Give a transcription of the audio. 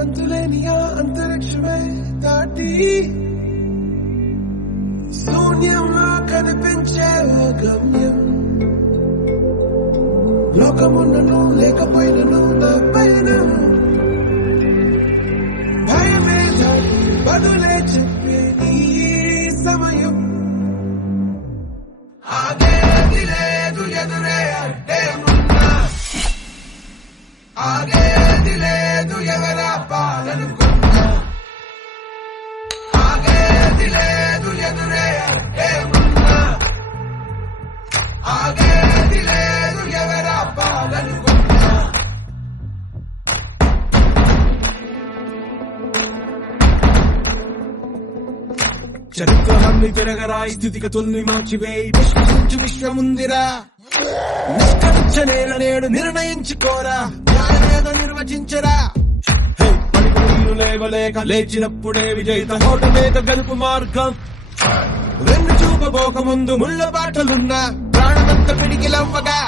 అంతులేని ఆ అంతరిక్షమే దాటి శూన్యంలో కనిపించే ఓ గమ్యం. లోకమున్నను లేకపోయినను నా పైన భయమే దాటి బదులే చెప్పే నీ సమయం. ఆగేది లేదు ఎదురే అంటే ఉన్నా, ఆగేది లేదు ఎవరా పాలనుకున్నా, ఆగేది లేదు ఎదురే అంటే ఉన్నా, ఆగేది లేదు ఎవరా పాలనుకున్నా. చరిత్రహాన్ని తిరగరా, స్థితిగతుల్ని మార్చివేయి, విశ్వసించు విశ్వముందిరా. నిష్కరించనేల నేడు నిర్ణయించుకోరా, న్యాయమేదో నిర్వచించరా. పలుకులు లేవలేక లేచినప్పుడే విజయిత హోటమేక గెలుపు మార్గం. వెన్ను చూపబోక ముందు ముళ్ళ బాటలున్నా ప్రాణమంత పిడికిలవ్వగా